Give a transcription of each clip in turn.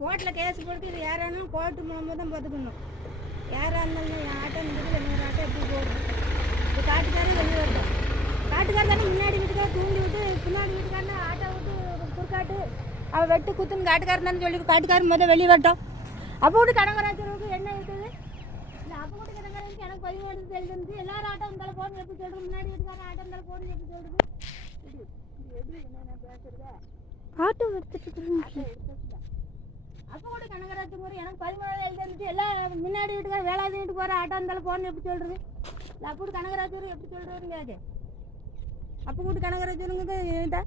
கோர்ட்டில் கேஸ் போட்டு இது யாரானாலும் கோர்ட்டு மூலமாக தான் பார்த்துக்கணும். யாராக இருந்தாலும் என் ஆட்டோ நிற்கிறது இன்னொரு ஆட்டோ எப்படி போடுறது? இது காட்டுக்காரன் வெளியே வரட்டும். காட்டுக்காரர் தானே முன்னாடி வீட்டுக்கார தூண்டி விட்டு பின்னாடி வீட்டுக்காரனா ஆட்டோ விட்டு குறுக்காட்டு அவள் வெட்டு குத்துன்னு காட்டுக்காரன் தானே சொல்லி காட்டுக்காரன் முதல் வெளியே வரட்டும். அப்போ விட்டு கனகராஜருக்கு என்ன இருக்குது? இல்லை அப்போ விட்டு கனகராஜருக்கு எனக்கு 17 தெரிஞ்சு எல்லாரும் ஆட்டோ இருந்தாலும் போகணும் எப்படி சொல்கிறது? முன்னாடி வீட்டுக்காரன் ஆட்டோ இருந்தாலும் போகணும் எப்படி சொல்கிறது? எப்படி என்ன பேசுறதா? ஆட்டோ எடுத்துட்டு அப்போ கூட கனகராஜன் எனக்கு 17 தெரிஞ்சு எல்லாம் முன்னாடி வீட்டுக்கார வேளாண் வீட்டுக்கு போகிற ஆட்டோ இருந்தாலும் போகணும் எப்படி சொல்கிறது? இல்லை அப்போ கூட கனகராஜர் எப்படி சொல்கிறதுன்னு கேட்க அப்போ கூட கனகராஜனுங்க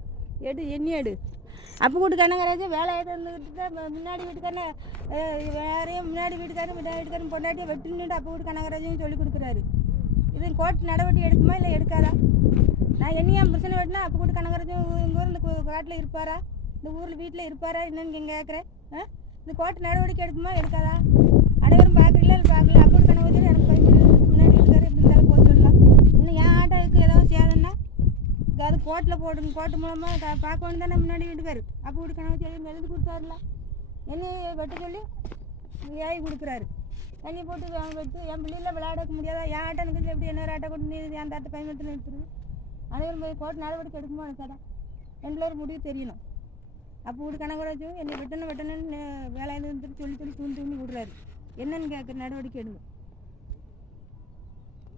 எண்ணி எடு அப்போ கூட கனகராஜன் வேலை இருந்துக்கிட்டு முன்னாடி வீட்டுக்காரன வேறையும் முன்னாடி வீட்டுக்காரன் பொண்டாட்டியை வெட்டுன்னுட்டு அப்போ கூட கனகராஜன் சொல்லி கொடுக்குறாரு. இது கோர்ட் நடவடிக்கை எடுக்குமா இல்லை எடுக்காதா? நான் என்னையா பிரச்சனை வெட்டினா அப்போ கூட கனகராஜன் எங்கள் ஊர் இந்த காட்டில் இருப்பாரா? இந்த ஊரில் வீட்டில் இருப்பாரா என்னன்னு இங்கே கேட்குறேன். இந்த கோர்ட் நடவடிக்கை எடுக்குமா எடுக்காதா? அனைவரும் பார்க்குறீங்களா இல்லை பார்க்கல? அப்போ கூட கனகராஜன் எனக்கு 15 முன்னாடி இருக்காரு இப்படி இருந்தாலும் போக சொல்லலாம். இன்னும் என் ஆட்டோவுக்கு ஏதாவது சேதம்னா அது கோர்ட்டில் போடுங்க. கோர்ட்டு மூலமாக பார்க்கணும் தானே முன்னாடி வீட்டுக்காரு. அப்போ கூட கனகராஜன் எழுதி கொடுத்தாருல என்னையை வெட்ட சொல்லி ஏஐ கொடுக்குறாரு. தண்ணி போட்டு வெட்டு என் பிள்ளையில் விளையாட முடியாதா? என் ஆட்டோ நிற்கிறது எப்படி என்ன ஆட்டோ கொண்டு நீ என் தாட்டை பயன்படுத்தி நிறுத்துறது? அனைவரும் போய் கோர்ட் நடவடிக்கை எடுக்குமா நினைச்சாதான் ரெண்டு முடிவு தெரியணும். அப்போ கூட கனகராஜும் என்னை வெட்டணும்னு வேலையில் இருந்துட்டு சொல்லி தூண்டி விடுறாரு. என்னன்னு கேட்குற நடவடிக்கை எடுங்க.